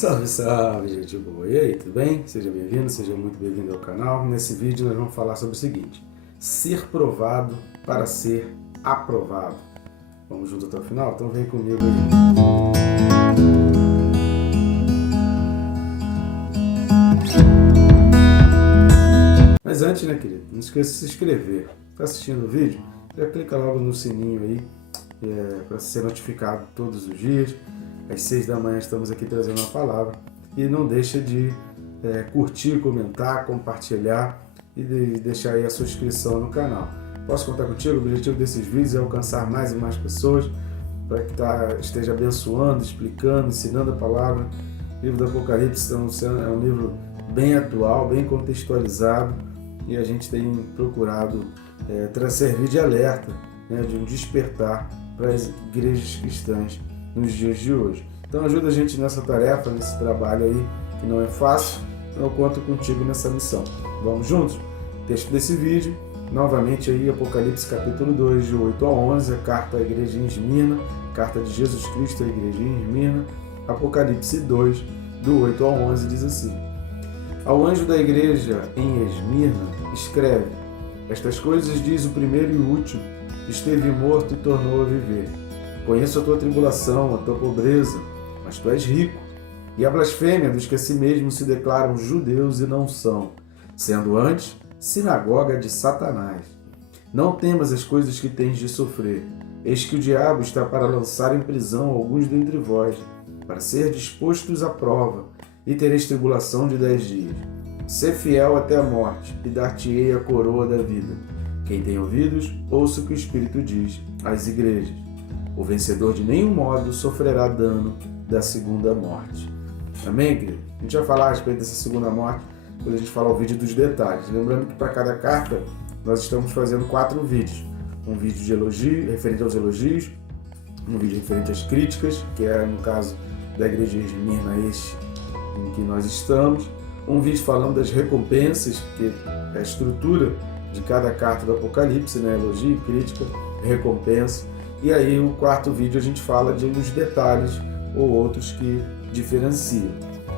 Salve, salve, gente boa! E aí, tudo bem? Seja bem-vindo, seja muito bem-vindo ao canal. Nesse vídeo nós vamos falar sobre o seguinte: ser provado para ser aprovado. Vamos junto até o final? Então vem comigo aí. Mas antes, né, querido? Não esqueça de se inscrever. Está assistindo o vídeo? Já clica logo no sininho aí para ser notificado todos os dias. Às 6 da manhã estamos aqui trazendo uma palavra. E não deixa de curtir, comentar, compartilhar e deixar aí a sua inscrição no canal. Posso contar contigo? O objetivo desses vídeos é alcançar mais e mais pessoas para que esteja abençoando, explicando, ensinando a palavra. O livro do Apocalipse é um livro bem atual, bem contextualizado, e a gente tem procurado servir de alerta, né, de um despertar para as igrejas cristãs nos dias de hoje. Então ajuda a gente nessa tarefa, nesse trabalho aí, que não é fácil. Então eu conto contigo nessa missão. Vamos juntos? Texto desse vídeo, novamente aí, Apocalipse capítulo 2, de 8 a 11, a carta à igreja em Esmirna, carta de Jesus Cristo à igreja em Esmirna. Apocalipse 2, do 8 ao 11, diz assim: Ao anjo da igreja em Esmirna, escreve: Estas coisas diz o primeiro e o último, que esteve morto e tornou a viver. Conheço a tua tribulação, a tua pobreza, mas tu és rico, e a blasfêmia dos que a si mesmos se declaram judeus e não são, sendo antes sinagoga de Satanás. Não temas as coisas que tens de sofrer. Eis que o diabo está para lançar em prisão alguns dentre vós, para ser dispostos à prova, e tereis tribulação de 10 dias. Sê fiel até a morte, e dar-te-ei a coroa da vida. Quem tem ouvidos, ouça o que o Espírito diz às igrejas. O vencedor de nenhum modo sofrerá dano da segunda morte. Amém, querido? A gente vai falar a respeito dessa segunda morte quando a gente falar o vídeo dos detalhes. Lembrando que para cada carta nós estamos fazendo 4 vídeos. Um vídeo de elogio, referente aos elogios, um vídeo referente às críticas, que é no caso da igreja de Esmirna, este em que nós estamos. Um vídeo falando das recompensas, que é a estrutura de cada carta do Apocalipse, né? Elogio, crítica, recompensa. E aí o 4º vídeo a gente fala de uns detalhes ou outros que diferenciam.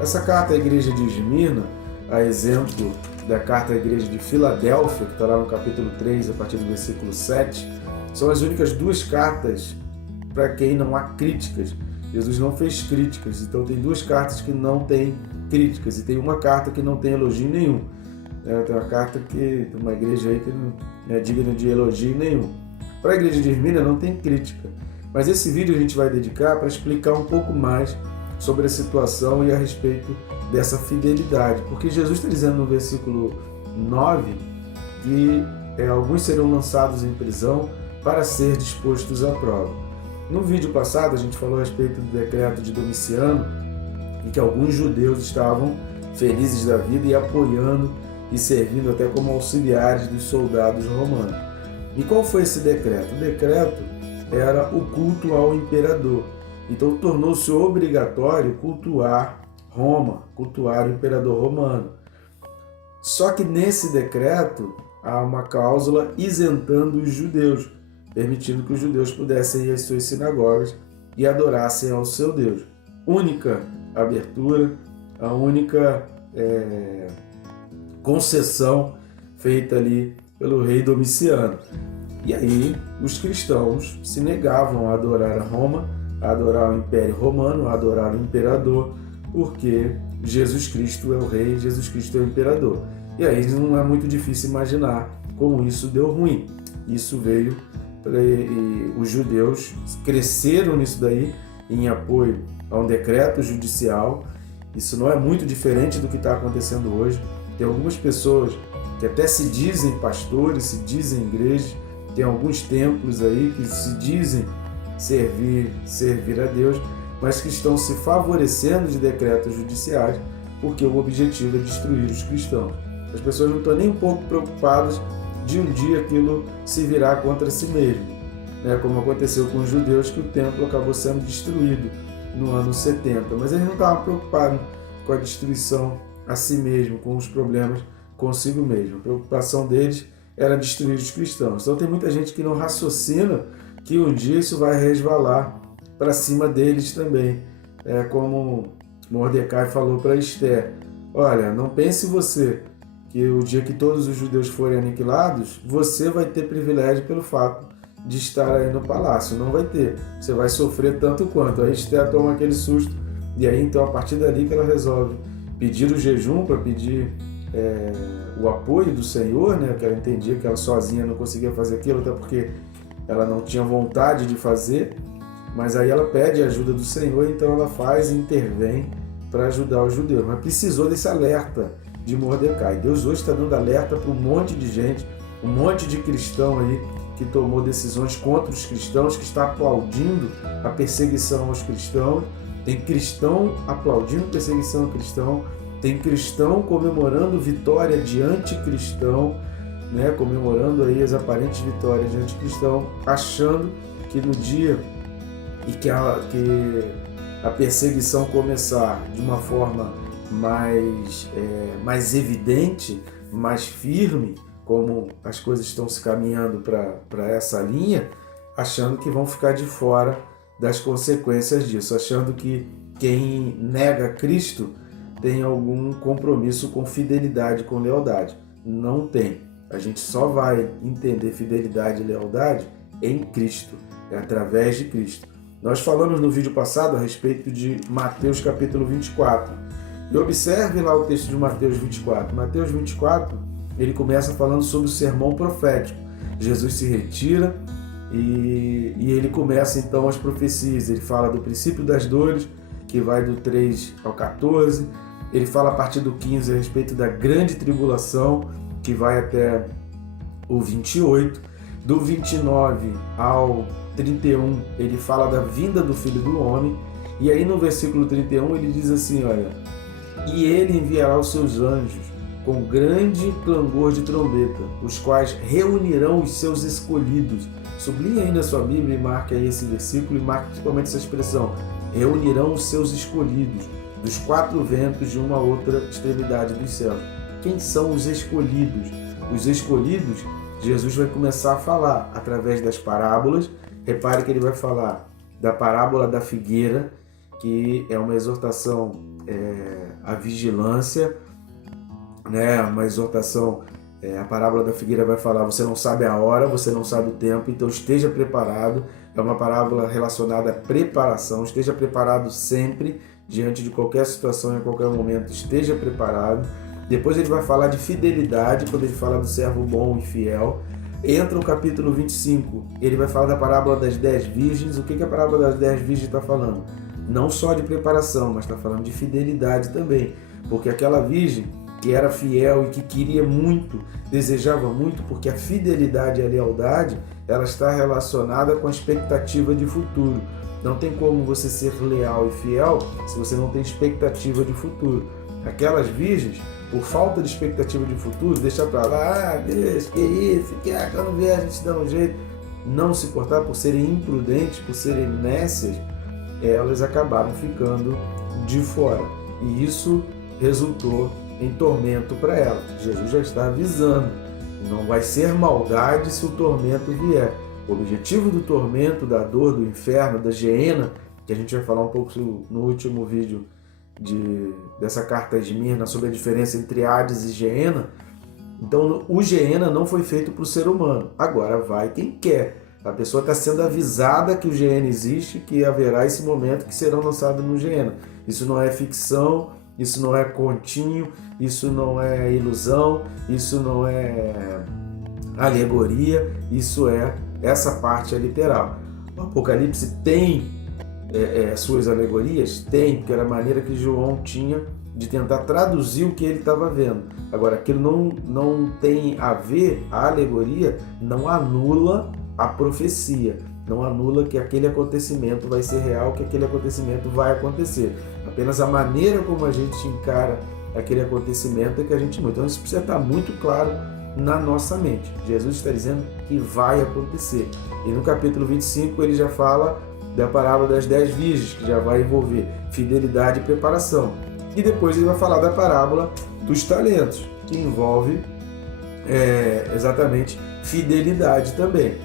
Essa carta à igreja de Esmirna, a exemplo da carta à igreja de Filadélfia, que está lá no capítulo 3, a partir do versículo 7, são as únicas 2 cartas para quem não há críticas. Jesus não fez críticas, então tem 2 cartas que não têm críticas, e tem uma carta que não tem elogio nenhum. Tem uma carta que uma igreja aí que não é digna de elogio nenhum. Para a igreja de Esmirna não tem crítica, mas esse vídeo a gente vai dedicar para explicar um pouco mais sobre a situação e a respeito dessa fidelidade, porque Jesus está dizendo no versículo 9 que alguns serão lançados em prisão para ser dispostos à prova. No vídeo passado a gente falou a respeito do decreto de Domiciano e que alguns judeus estavam felizes da vida e apoiando e servindo até como auxiliares dos soldados romanos. E qual foi esse decreto? O decreto era o culto ao imperador. Então tornou-se obrigatório cultuar Roma, cultuar o imperador romano. Só que nesse decreto há uma cláusula isentando os judeus, permitindo que os judeus pudessem ir às suas sinagogas e adorassem ao seu Deus. Única abertura, a única concessão feita ali pelo rei Domiciano. E aí os cristãos se negavam a adorar a Roma, a adorar o Império Romano, a adorar o imperador, porque Jesus Cristo é o rei, Jesus Cristo é o imperador. E aí não é muito difícil imaginar como isso deu ruim. Isso veio, e os judeus cresceram nisso daí, em apoio a um decreto judicial. Isso não é muito diferente do que está acontecendo hoje. Tem algumas pessoas que até se dizem pastores, se dizem igrejas, tem alguns templos aí que se dizem servir a Deus, mas que estão se favorecendo de decretos judiciais, porque o objetivo é destruir os cristãos. As pessoas não estão nem um pouco preocupadas de um dia aquilo se virar contra si mesmo, né? Como aconteceu com os judeus, que o templo acabou sendo destruído no ano 70, mas eles não estavam preocupados com a destruição a si mesmo, com os problemas consigo mesmo. A preocupação deles era destruir os cristãos. Então tem muita gente que não raciocina que um dia isso vai resvalar para cima deles também. Como Mordecai falou para Esther: olha, não pense você que o dia que todos os judeus forem aniquilados, você vai ter privilégio pelo fato de estar aí no palácio. Não vai ter. Você vai sofrer tanto quanto. Aí Esther toma aquele susto, e aí então a partir dali que ela resolve pedir o jejum para pedir o apoio do Senhor, né? Que ela entendia que ela sozinha não conseguia fazer aquilo, até porque ela não tinha vontade de fazer, mas aí ela pede a ajuda do Senhor, então ela faz e intervém para ajudar os judeus. Mas precisou desse alerta de Mordecai. Deus hoje está dando alerta para um monte de gente, um monte de cristão aí que tomou decisões contra os cristãos, que está aplaudindo a perseguição aos cristãos. Tem cristão aplaudindo perseguição ao cristão, tem cristão comemorando vitória de anticristão, né? Comemorando aí as aparentes vitórias de anticristão, achando que no dia e que a perseguição começar de uma forma mais evidente, mais firme, como as coisas estão se caminhando para essa linha, achando que vão ficar de fora das consequências disso, achando que quem nega Cristo tem algum compromisso com fidelidade, com lealdade. Não tem. A gente só vai entender fidelidade e lealdade em Cristo, através de Cristo. Nós falamos no vídeo passado a respeito de Mateus capítulo 24. E observe lá o texto de Mateus 24. Mateus 24, ele começa falando sobre o sermão profético. Jesus se retira e ele começa então as profecias. Ele fala do princípio das dores, que vai do 3 ao 14. Ele fala a partir do 15 a respeito da grande tribulação, que vai até o 28. Do 29 ao 31, ele fala da vinda do Filho do Homem. E aí no versículo 31 ele diz assim, olha: e ele enviará os seus anjos com grande clangor de trombeta, os quais reunirão os seus escolhidos. Sublinhe aí na sua Bíblia e marque aí esse versículo e marque principalmente essa expressão: reunirão os seus escolhidos dos quatro ventos de uma outra extremidade dos céus. Quem são os escolhidos? Os escolhidos, Jesus vai começar a falar através das parábolas. Repare que ele vai falar da parábola da figueira, que é uma exortação à vigilância, né? Uma exortação, a parábola da figueira vai falar: você não sabe a hora, você não sabe o tempo, então esteja preparado. É uma parábola relacionada à preparação. Esteja preparado sempre, diante de qualquer situação, em qualquer momento, esteja preparado. Depois ele vai falar de fidelidade, quando ele fala do servo bom e fiel. Entra o capítulo 25, ele vai falar da parábola das 10 virgens. O que a parábola das 10 virgens está falando? Não só de preparação, mas está falando de fidelidade também. Porque aquela virgem que era fiel e que queria muito, desejava muito, porque a fidelidade e a lealdade, ela está relacionada com a expectativa de futuro. Não tem como você ser leal e fiel se você não tem expectativa de futuro. Aquelas virgens, por falta de expectativa de futuro, deixa pra lá: Deus, que isso, quando vier a gente dá um jeito. Não se importar, por serem imprudentes, por serem nécias, elas acabaram ficando de fora. E isso resultou em tormento para elas. Jesus já está avisando: não vai ser maldade se o tormento vier. O objetivo do tormento, da dor, do inferno, da geena, que a gente vai falar um pouco no último vídeo dessa carta de Esmirna, sobre a diferença entre Hades e Geena. Então, o Geena não foi feito para o ser humano. Agora vai quem quer. A pessoa está sendo avisada que o Geena existe, que haverá esse momento que serão lançados no Geena. Isso não é ficção, isso não é continho, isso não é ilusão, isso não é alegoria, isso essa parte é literal. O Apocalipse tem suas alegorias? Tem, porque era a maneira que João tinha de tentar traduzir o que ele estava vendo. Agora, aquilo não tem a ver, a alegoria não anula a profecia, não anula que aquele acontecimento vai ser real, que aquele acontecimento vai acontecer. Apenas a maneira como a gente encara aquele acontecimento é que a gente muda. Então isso precisa estar muito claro na nossa mente. Jesus está dizendo que vai acontecer. E no capítulo 25 ele já fala da parábola das 10 virgens, que já vai envolver fidelidade e preparação. E depois ele vai falar da parábola dos talentos, que envolve exatamente fidelidade também.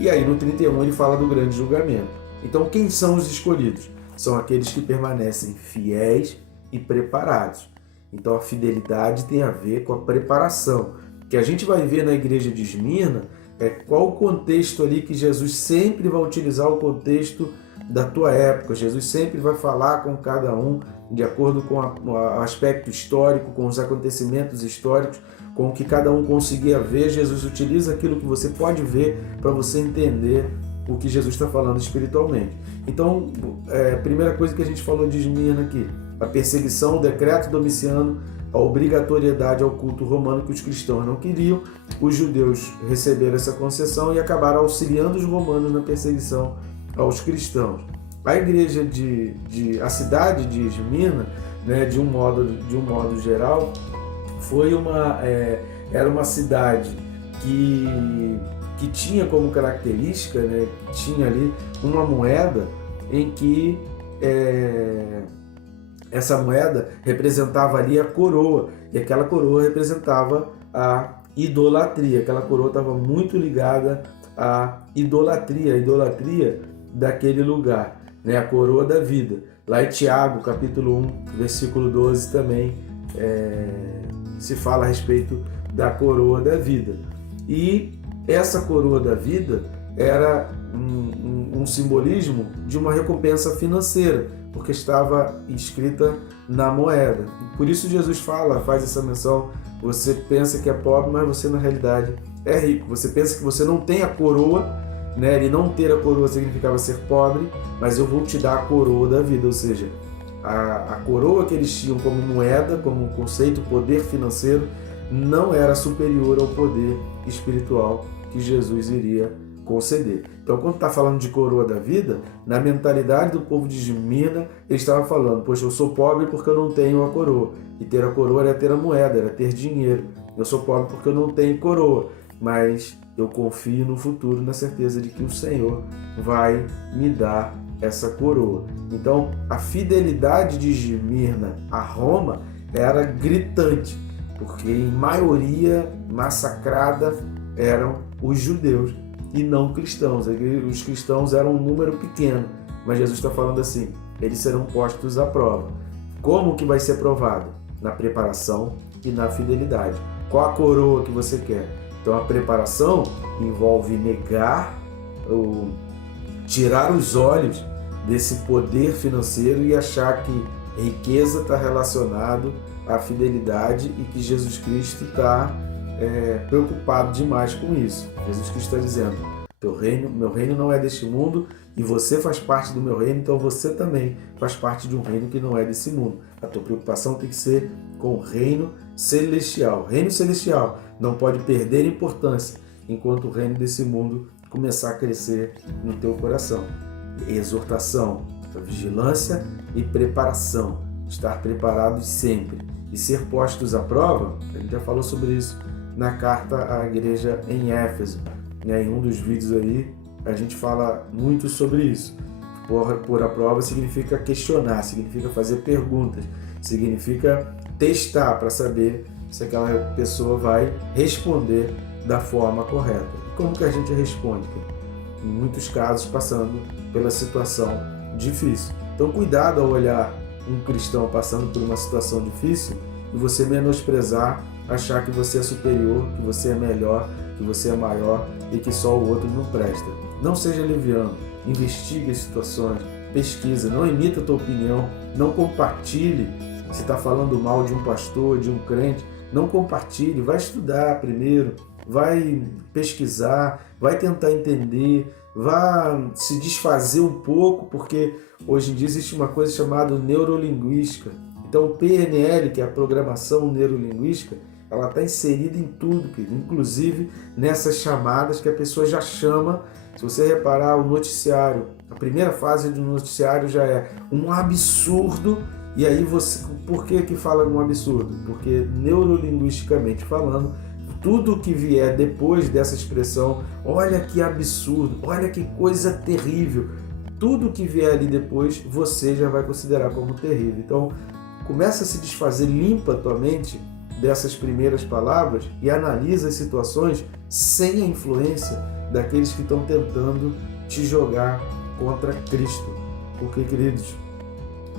E aí no 31 ele fala do grande julgamento. Então quem são os escolhidos? São aqueles que permanecem fiéis e preparados. Então a fidelidade tem a ver com a preparação. O que a gente vai ver na igreja de Esmirna é qual o contexto ali que Jesus sempre vai utilizar, o contexto da tua época. Jesus sempre vai falar com cada um de acordo com o aspecto histórico, com os acontecimentos históricos, com o que cada um conseguia ver. Jesus utiliza aquilo que você pode ver para você entender o que Jesus está falando espiritualmente. Então, a primeira coisa que a gente falou de Esmirna aqui, a perseguição, o decreto Domiciano, a obrigatoriedade ao culto romano que os cristãos não queriam. Os judeus receberam essa concessão e acabaram auxiliando os romanos na perseguição aos cristãos. A igreja a cidade de Esmirna, né, de um modo geral, era uma cidade que tinha como característica, né, que tinha ali uma moeda em que essa moeda representava ali a coroa, e aquela coroa representava a idolatria. Aquela coroa estava muito ligada à idolatria, a idolatria daquele lugar, né? A coroa da vida. Lá em Tiago, capítulo 1, versículo 12, também se fala a respeito da coroa da vida. E essa coroa da vida era um simbolismo de uma recompensa financeira, porque estava escrita na moeda. Por isso Jesus faz essa menção: você pensa que é pobre, mas você na realidade é rico. Você pensa que você não tem a coroa, né? E não ter a coroa significava ser pobre, mas eu vou te dar a coroa da vida. Ou seja, a coroa que eles tinham como moeda, como conceito, poder financeiro, não era superior ao poder espiritual que Jesus iria conceder. Então, quando está falando de coroa da vida, na mentalidade do povo de Esmirna, ele estava falando: poxa, eu sou pobre porque eu não tenho a coroa. E ter a coroa era ter a moeda, era ter dinheiro. Eu sou pobre porque eu não tenho coroa, mas eu confio no futuro, na certeza de que o Senhor vai me dar essa coroa. Então, a fidelidade de Esmirna a Roma era gritante, porque em maioria massacrada eram os judeus e não cristãos. Os cristãos eram um número pequeno, mas Jesus está falando assim: eles serão postos à prova. Como que vai ser provado? Na preparação e na fidelidade. Qual a coroa que você quer? Então a preparação envolve negar, ou tirar os olhos desse poder financeiro e achar que riqueza está relacionado à fidelidade e que Jesus Cristo está preocupado demais com isso. Jesus Cristo está dizendo: meu reino não é deste mundo e você faz parte do meu reino, então você também faz parte de um reino que não é desse mundo. A tua preocupação tem que ser com o reino celestial. O reino celestial não pode perder importância enquanto o reino desse mundo começar a crescer no teu coração. Exortação, vigilância e preparação. Estar preparados sempre e ser postos à prova. A gente já falou sobre isso na carta à igreja em Éfeso. Em um dos vídeos aí a gente fala muito sobre isso. Pôr à prova significa questionar, significa fazer perguntas, significa testar para saber se aquela pessoa vai responder da forma correta. E como que a gente responde? Em muitos casos passando pela situação difícil. Então cuidado ao olhar um cristão passando por uma situação difícil e você menosprezar, achar que você é superior, que você é melhor, que você é maior e que só o outro não presta. Não seja leviano, investigue as situações, pesquisa, não emita a tua opinião, não compartilhe. Se está falando mal de um pastor, de um crente, não compartilhe, vai estudar primeiro, vai pesquisar, vai tentar entender, vai se desfazer um pouco, porque hoje em dia existe uma coisa chamada neurolinguística. Então o PNL, que é a programação neurolinguística, ela está inserida em tudo, inclusive nessas chamadas que a pessoa já chama. Se você reparar o noticiário, a primeira fase do noticiário já é um absurdo. E aí você, por que fala um absurdo? Porque neurolinguisticamente falando, tudo que vier depois dessa expressão, olha que absurdo, olha que coisa terrível, tudo que vier ali depois você já vai considerar como terrível. Então começa a se desfazer, limpa a tua mente dessas primeiras palavras e analisa as situações sem a influência daqueles que estão tentando te jogar contra Cristo. Porque, queridos,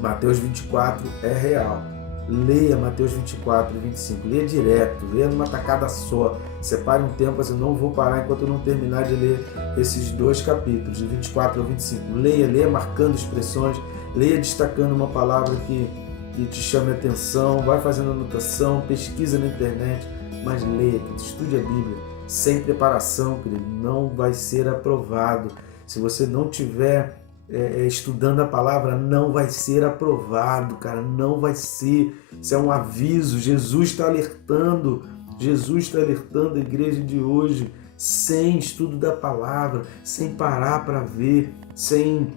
Mateus 24 é real. Leia Mateus 24 e 25, leia direto, leia numa tacada só. Separe um tempo, assim, não vou parar enquanto eu não terminar de ler esses 2 capítulos, de 24 ao 25. Leia marcando expressões, leia destacando uma palavra que te chame a atenção, vai fazendo anotação, pesquisa na internet, mas leia, estude a Bíblia. Sem preparação, querido, não vai ser aprovado. Se você não tiver estudando a palavra, não vai ser aprovado, cara, não vai ser. Isso é um aviso. Jesus está alertando a igreja de hoje, sem estudo da palavra, sem parar para ver, sem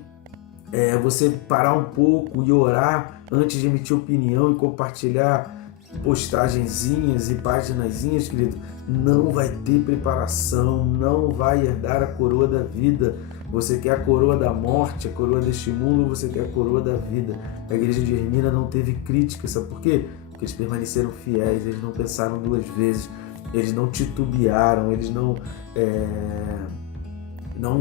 você parar um pouco e orar antes de emitir opinião e compartilhar postagenzinhas e paginazinhas, querido. Não vai ter preparação, não vai herdar a coroa da vida. Você quer a coroa da morte, a coroa deste mundo, ou você quer a coroa da vida? A igreja de Ermina não teve crítica, sabe por quê? Porque eles permaneceram fiéis, eles não pensaram 2 vezes, eles não titubearam, eles não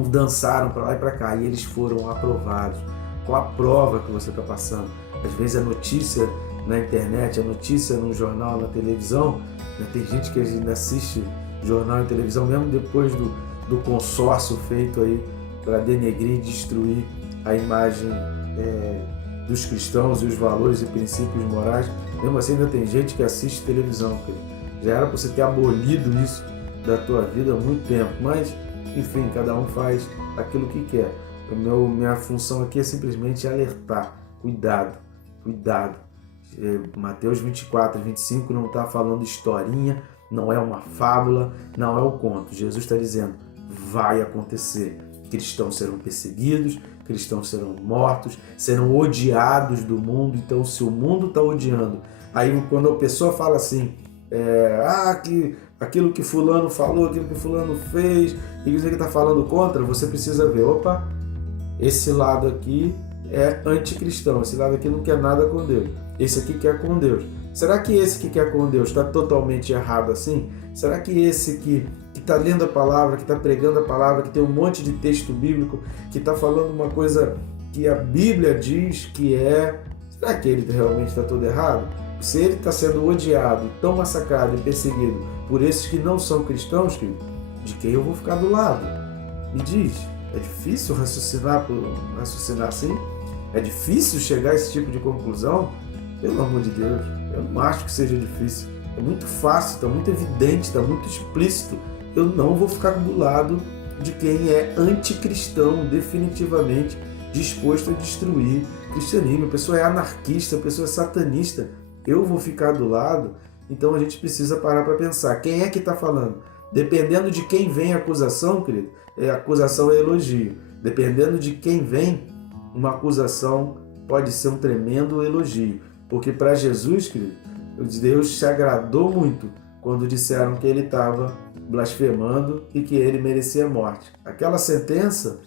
dançaram para lá e para cá, e eles foram aprovados. Qual a prova que você está passando? Às vezes a notícia na internet, a notícia no jornal, na televisão, né? Tem gente que ainda assiste jornal e televisão mesmo depois do consórcio feito aí para denegrir e destruir a imagem dos cristãos e os valores e princípios morais. Mesmo assim ainda tem gente que assiste televisão, cara. Já era para você ter abolido isso da tua vida há muito tempo, mas enfim, cada um faz aquilo que quer. Minha função aqui é simplesmente alertar. Cuidado. Mateus 24 e 25 não está falando historinha, não é uma fábula, não é um conto. Jesus está dizendo, vai acontecer. Cristãos serão perseguidos, cristãos serão mortos, serão odiados do mundo. Então, se o mundo está odiando, aí quando a pessoa fala assim, que aquilo que fulano falou, aquilo que fulano fez, e você que está falando contra, você precisa ver, opa, esse lado aqui é anticristão, esse lado aqui não quer nada com Deus, esse aqui quer com Deus. Será que esse que quer com Deus está totalmente errado assim? Será que esse que está lendo a palavra, que está pregando a palavra, que tem um monte de texto bíblico, que está falando uma coisa que a Bíblia diz que será que ele realmente está todo errado? Se ele está sendo odiado, tão massacrado e perseguido por esses que não são cristãos, de quem eu vou ficar do lado? Me diz, é difícil raciocinar assim? É difícil chegar a esse tipo de conclusão? Pelo amor de Deus, eu não acho que seja difícil. É muito fácil, está muito evidente, está muito explícito. Eu não vou ficar do lado de quem é anticristão, definitivamente disposto a destruir o cristianismo. A pessoa é anarquista, a pessoa é satanista. Eu vou ficar do lado. Então a gente precisa parar para pensar. Quem é que está falando? Dependendo de quem vem a acusação, querido, acusação é elogio. Dependendo de quem vem, uma acusação pode ser um tremendo elogio. Porque para Jesus, querido, Deus se agradou muito quando disseram que ele estava blasfemando e que ele merecia morte. Aquela sentença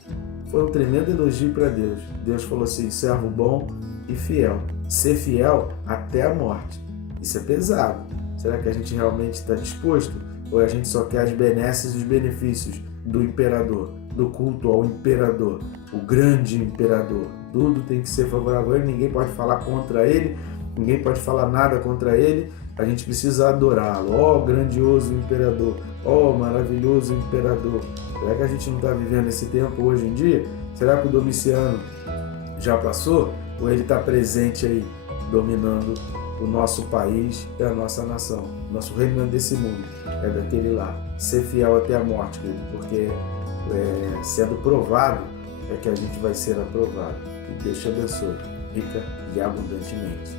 foi um tremendo elogio para Deus. Deus falou assim, servo bom e fiel. Ser fiel até a morte. Isso é pesado. Será que a gente realmente está disposto? Ou a gente só quer as benesses e os benefícios do imperador, do culto ao imperador, o grande imperador? Tudo tem que ser favorável a ele, ninguém pode falar contra ele, ninguém pode falar nada contra ele. A gente precisa adorá-lo. Ó, grandioso imperador, ó, maravilhoso imperador. Será que a gente não está vivendo esse tempo hoje em dia? Será que o Domiciano já passou? Ou ele está presente aí, dominando o nosso país e a nossa nação? Nosso reino não é desse mundo, é daquele lá. Ser fiel até a morte, querido, porque sendo provado é que a gente vai ser aprovado. Que Deus te abençoe, rica e abundantemente.